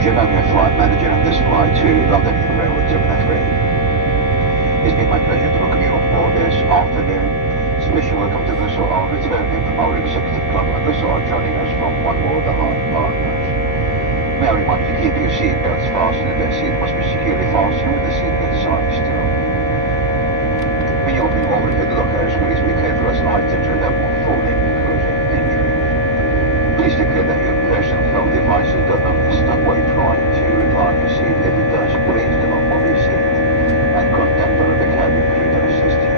Jim, I'm your flight manager on this flight to London Heathrow with Terminal 3. It's been my pleasure to welcome you on board this afternoon. Special welcome to those who are returning from our executive club and those who are joining us from one more the line partners. May I remind you to keep your seatbelts fastened and that seat must be securely fastened with the seatbelt sign still. When you open overhead lockers, please be careful as items are that won't fall in, causing injuries. Please take care that your personal phone devices do not be stuck while trying to recline your seat. If it does, please do not move your seat and contact one of the cabin crew to assist you.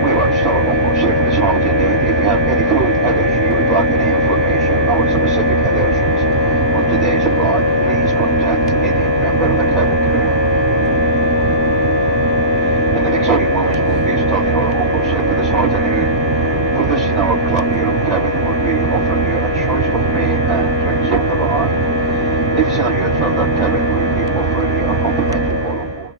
We will start almost safely halt indeed. If you have any food allergy, you would like any information on specific allergens on today's flight, please contact any member of the cabin crew. In the next few moments, we'll be starting our almost safely halt indeed. For this in our club, your cabin will be offering you a choice of meal and drinks from the bar. If it's in your travel cabin, will be offering you a complimentary